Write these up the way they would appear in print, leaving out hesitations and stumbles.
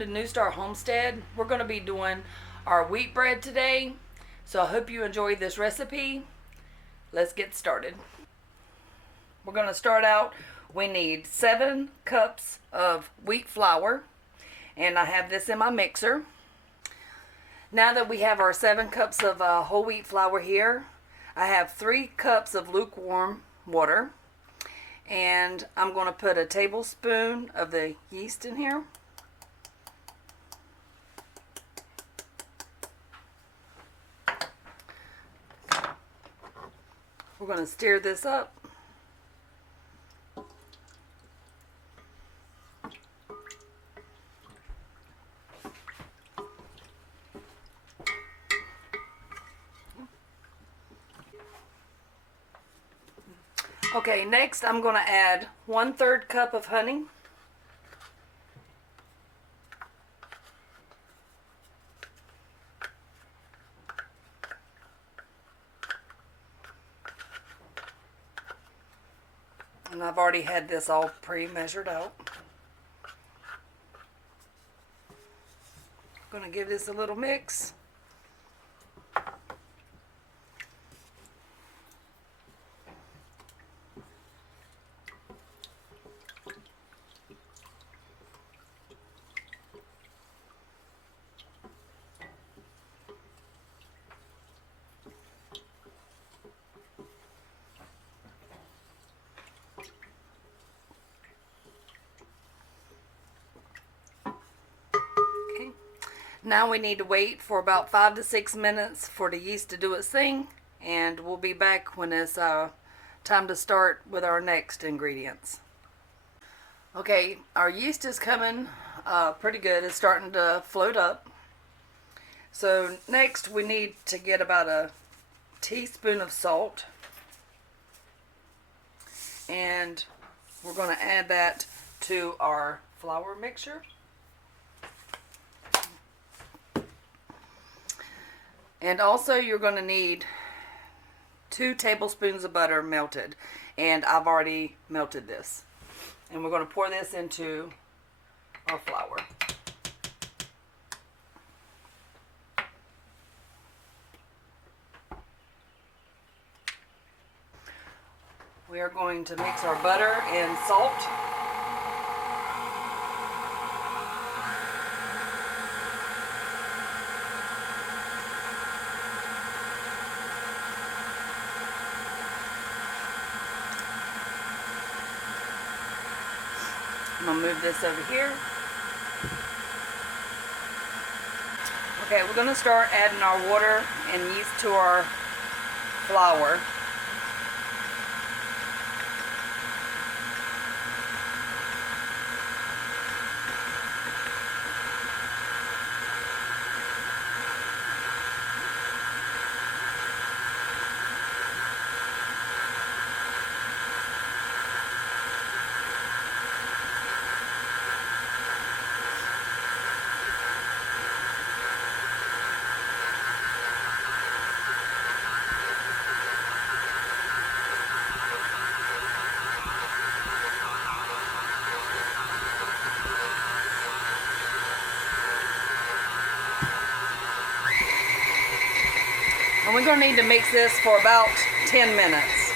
to New Star Homestead. We're going to be doing our wheat bread today. So I hope you enjoy this recipe. Let's get started. We're going to start out. We need 7 cups of wheat flour. And I have this in my mixer. Now that we have our 7 cups of whole wheat flour here, I have 3 cups of lukewarm water. And I'm going to put a tablespoon of the yeast in here. We're going to stir this up. Okay, next I'm going to add 1/3 cup of honey. And I've already had this all pre-measured out. I'm going to give this a little mix. Now we need to wait for about 5 to 6 minutes for the yeast to do its thing, and we'll be back when it's time to start with our next ingredients. Okay, our yeast is coming pretty good. It's starting to float up. So next we need to get about a teaspoon of salt, and we're going to add that to our flour mixture. And also you're going to need 2 tablespoons of butter melted. And I've already melted this. And we're going to pour this into our flour. We are going to mix our butter and salt. I'm going to move this over here. Okay, we're going to start adding our water and yeast to our flour. And we're going to need to mix this for about 10 minutes.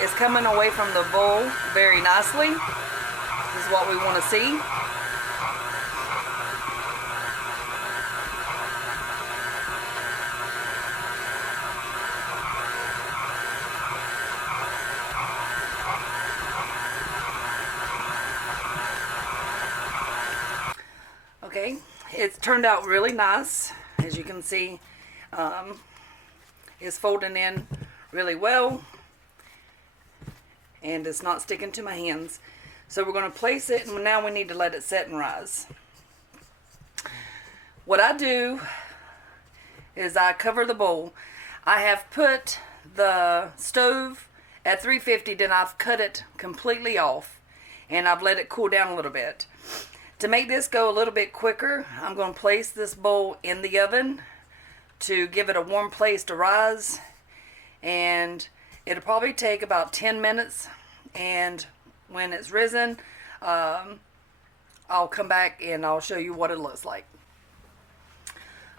It's coming away from the bowl very nicely. This is what we want to see. Okay, it's turned out really nice. As you can see, it's folding in really well. And it's not sticking to my hands. So we're going to place it, and now we need to let it set and rise. What I do is I cover the bowl. I have put the stove at 350, then I've cut it completely off, and I've let it cool down a little bit. To make this go a little bit quicker, I'm going to place this bowl in the oven to give it a warm place to rise, and it'll probably take about 10 minutes, and when it's risen, I'll come back and I'll show you what it looks like.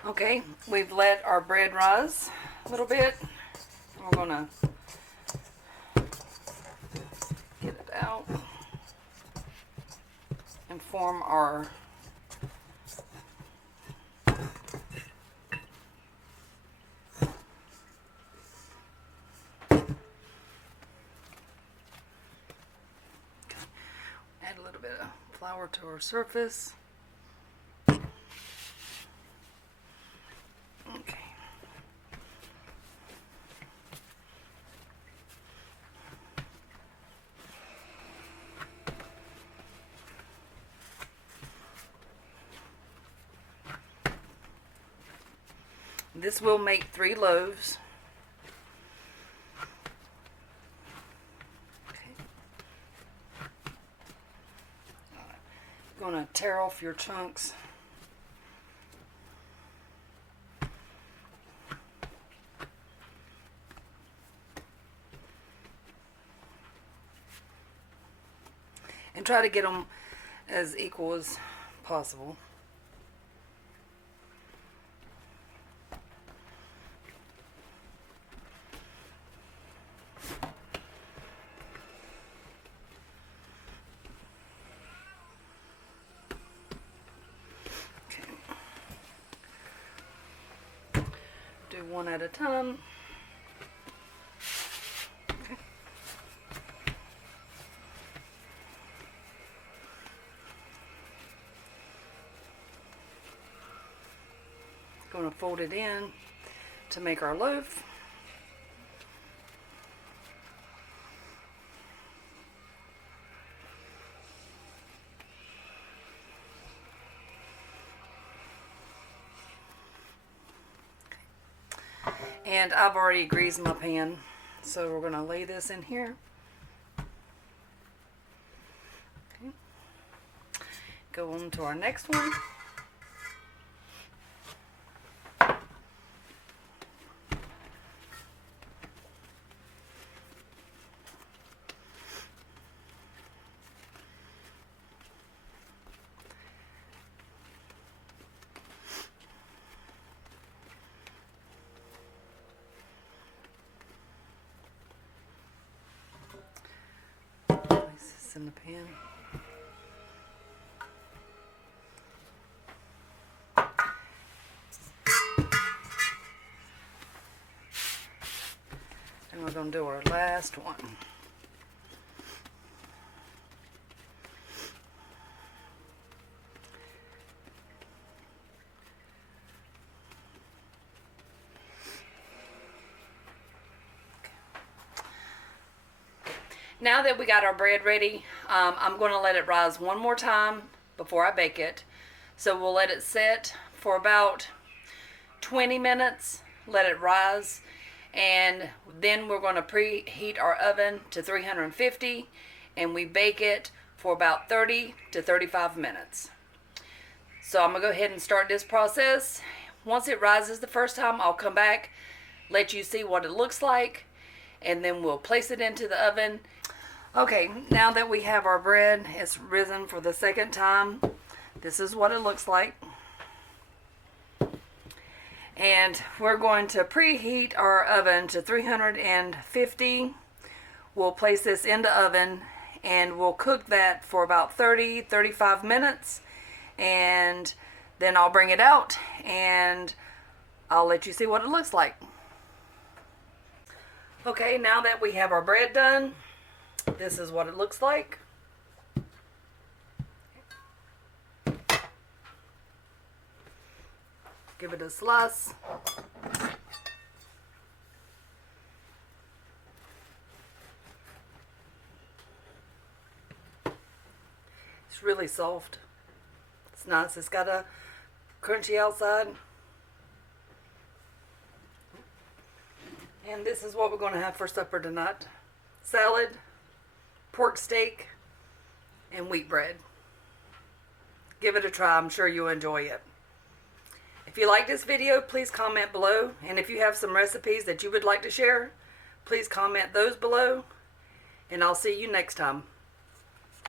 Okay, we've let our bread rise a little bit. We're going to get it out and form our add a little bit of flour to our surface. Okay. This will make 3 loaves. Okay. Going to tear off your chunks. And try to get them as equal as possible. Do one at a time. Okay. Going to fold it in to make our loaf. And I've already greased my pan, so we're going to lay this in here. Okay. Go on to our next one. In the pan. And we're going to do our last one. Now that we got our bread ready, I'm going to let it rise one more time before I bake it. So we'll let it set for about 20 minutes, let it rise, and then we're going to preheat our oven to 350, and we bake it for about 30 to 35 minutes. So I'm going to go ahead and start this process. Once it rises the first time, I'll come back, let you see what it looks like, and then we'll place it into the oven. Okay, now that we have our bread, it's risen for the second time. This is what it looks like. And we're going to preheat our oven to 350. We'll place this in the oven and we'll cook that for about 30-35 minutes. And then I'll bring it out and I'll let you see what it looks like. Okay, now that we have our bread done, this is what it looks like. Give it a slice. It's really soft. It's nice. It's got a crunchy outside. And this is what we're going to have for supper tonight. Salad, pork steak, and wheat bread. Give it a try. I'm sure you'll enjoy it. If you like this video, please comment below. And if you have some recipes that you would like to share, please comment those below. And I'll see you next time.